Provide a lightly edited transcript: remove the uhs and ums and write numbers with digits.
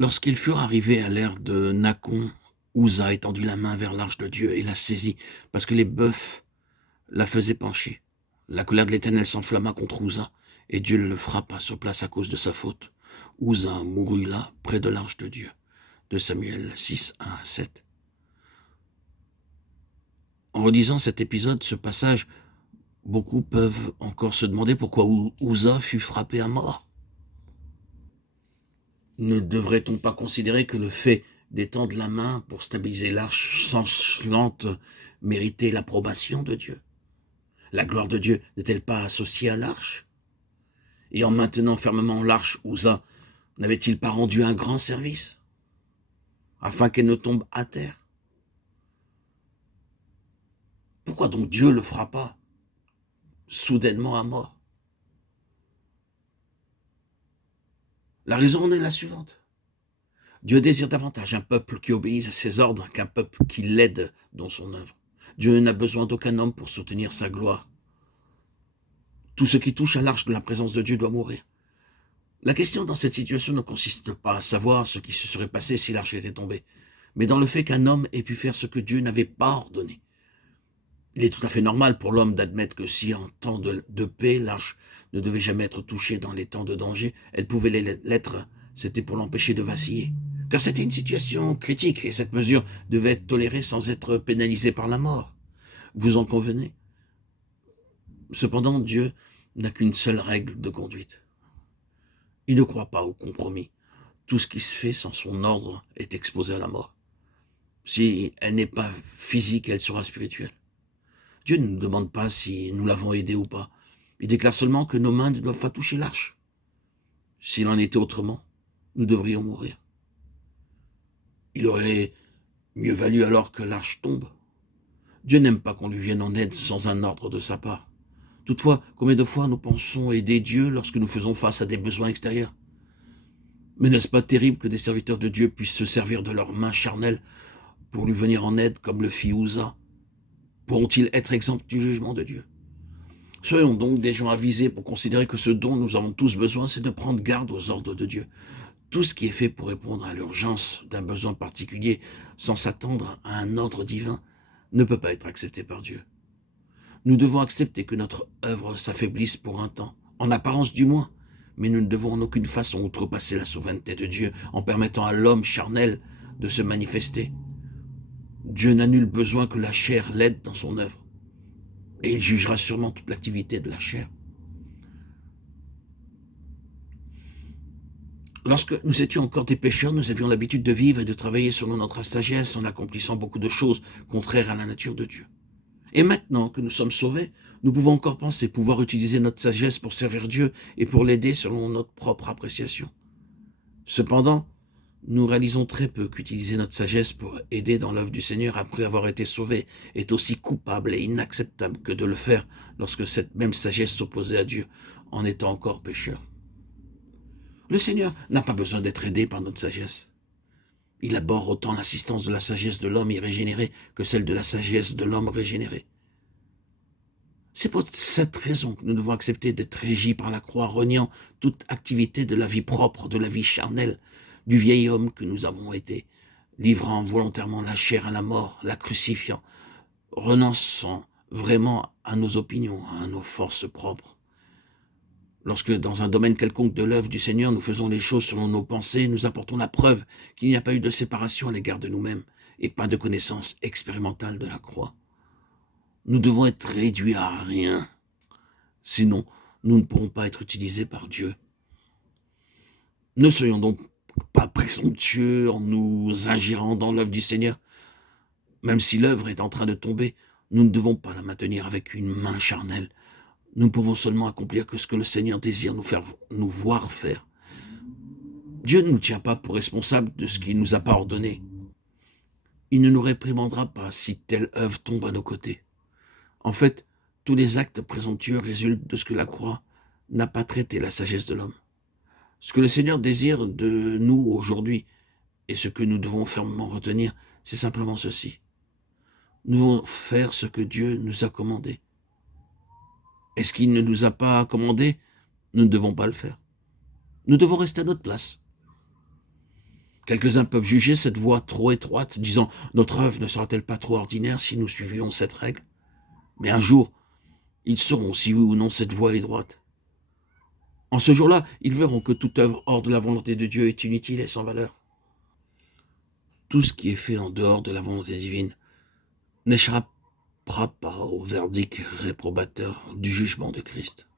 Lorsqu'ils furent arrivés à l'ère de Nacon, Uza étendit la main vers l'arche de Dieu et la saisit, parce que les bœufs la faisaient pencher. La colère de l'Éternel s'enflamma contre Uza, et Dieu le frappa sur place à cause de sa faute. Uza mourut là, près de l'arche de Dieu. De Samuel 6, 1 à 7. En relisant cet épisode, ce passage, beaucoup peuvent encore se demander pourquoi Uza fut frappé à mort. Ne devrait-on pas considérer que le fait d'étendre la main pour stabiliser l'arche chancelante méritait l'approbation de Dieu? La gloire de Dieu n'est-elle pas associée à l'arche? Et en maintenant fermement l'arche, Uza n'avait-il pas rendu un grand service afin qu'elle ne tombe à terre? Pourquoi donc Dieu le frappa soudainement à mort? La raison en est la suivante. Dieu désire davantage un peuple qui obéisse à ses ordres qu'un peuple qui l'aide dans son œuvre. Dieu n'a besoin d'aucun homme pour soutenir sa gloire. Tout ce qui touche à l'arche de la présence de Dieu doit mourir. La question dans cette situation ne consiste pas à savoir ce qui se serait passé si l'arche était tombée, mais dans le fait qu'un homme ait pu faire ce que Dieu n'avait pas ordonné. Il est tout à fait normal pour l'homme d'admettre que si en temps de paix, l'arche ne devait jamais être touchée dans les temps de danger, elle pouvait l'être, c'était pour l'empêcher de vaciller. Car c'était une situation critique et cette mesure devait être tolérée sans être pénalisée par la mort. Vous en convenez? Cependant, Dieu n'a qu'une seule règle de conduite. Il ne croit pas au compromis. Tout ce qui se fait sans son ordre est exposé à la mort. Si elle n'est pas physique, elle sera spirituelle. Dieu ne nous demande pas si nous l'avons aidé ou pas. Il déclare seulement que nos mains ne doivent pas toucher l'arche. S'il en était autrement, nous devrions mourir. Il aurait mieux valu alors que l'arche tombe. Dieu n'aime pas qu'on lui vienne en aide sans un ordre de sa part. Toutefois, combien de fois nous pensons aider Dieu lorsque nous faisons face à des besoins extérieurs? Mais n'est-ce pas terrible que des serviteurs de Dieu puissent se servir de leurs mains charnelles pour lui venir en aide comme le fit Uza? Pourront-ils être exempts du jugement de Dieu? Soyons donc des gens avisés pour considérer que ce dont nous avons tous besoin, c'est de prendre garde aux ordres de Dieu. Tout ce qui est fait pour répondre à l'urgence d'un besoin particulier sans s'attendre à un ordre divin ne peut pas être accepté par Dieu. Nous devons accepter que notre œuvre s'affaiblisse pour un temps, en apparence du moins, mais nous ne devons en aucune façon outrepasser la souveraineté de Dieu en permettant à l'homme charnel de se manifester. Dieu n'a nul besoin que la chair l'aide dans son œuvre, et il jugera sûrement toute l'activité de la chair. Lorsque nous étions encore des pécheurs, nous avions l'habitude de vivre et de travailler selon notre sagesse en accomplissant beaucoup de choses contraires à la nature de Dieu. Et maintenant que nous sommes sauvés, nous pouvons encore penser pouvoir utiliser notre sagesse pour servir Dieu et pour l'aider selon notre propre appréciation. Cependant, nous réalisons très peu qu'utiliser notre sagesse pour aider dans l'œuvre du Seigneur après avoir été sauvés est aussi coupable et inacceptable que de le faire lorsque cette même sagesse s'opposait à Dieu en étant encore pécheur. Le Seigneur n'a pas besoin d'être aidé par notre sagesse. Il abhorre autant l'assistance de la sagesse de l'homme irrégénéré que celle de la sagesse de l'homme régénéré. C'est pour cette raison que nous devons accepter d'être régis par la croix, reniant toute activité de la vie propre, de la vie charnelle, du vieil homme que nous avons été, livrant volontairement la chair à la mort, la crucifiant, renonçant vraiment à nos opinions, à nos forces propres. Lorsque, dans un domaine quelconque de l'œuvre du Seigneur, nous faisons les choses selon nos pensées, nous apportons la preuve qu'il n'y a pas eu de séparation à l'égard de nous-mêmes et pas de connaissance expérimentale de la croix. Nous devons être réduits à rien, sinon nous ne pourrons pas être utilisés par Dieu. Ne soyons donc pas présomptueux en nous ingérant dans l'œuvre du Seigneur. Même si l'œuvre est en train de tomber, nous ne devons pas la maintenir avec une main charnelle. Nous pouvons seulement accomplir que ce que le Seigneur désire nous voir faire. Dieu ne nous tient pas pour responsables de ce qu'il ne nous a pas ordonné. Il ne nous réprimandera pas si telle œuvre tombe à nos côtés. En fait, tous les actes présomptueux résultent de ce que la croix n'a pas traité la sagesse de l'homme. Ce que le Seigneur désire de nous aujourd'hui et ce que nous devons fermement retenir, c'est simplement ceci. Nous devons faire ce que Dieu nous a commandé. Et ce qu'il ne nous a pas commandé, nous ne devons pas le faire. Nous devons rester à notre place. Quelques-uns peuvent juger cette voie trop étroite, disant « Notre œuvre ne sera-t-elle pas trop ordinaire si nous suivions cette règle ?» Mais un jour, ils sauront si oui ou non cette voie est droite. En ce jour-là, ils verront que toute œuvre hors de la volonté de Dieu est inutile et sans valeur. Tout ce qui est fait en dehors de la volonté divine n'échappera pas au verdict réprobateur du jugement de Christ.